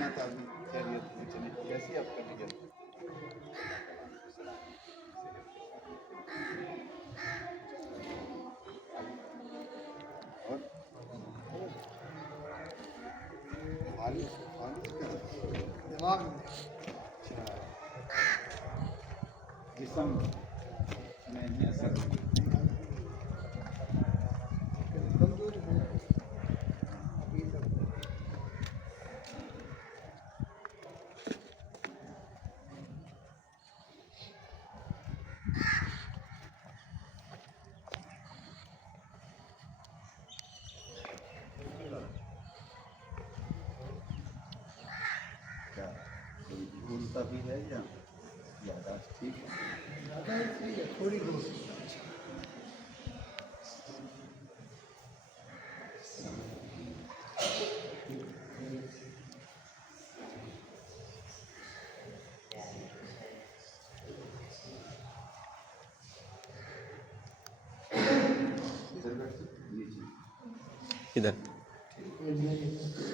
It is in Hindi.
आना था अभी। खैरियत पूछने कैसी है आपका टिकट? और खालिश खालिश क्या है? दिमाग में अच्छा जिसम नहीं है सर। कमजोरी है अभी तक। क्या कोई भूलता भी है या यादाश्त ठीक है? ज़्यादा ही ठीक है, थोड़ी बहुत। इधर बैठ नीचे इधर नहीं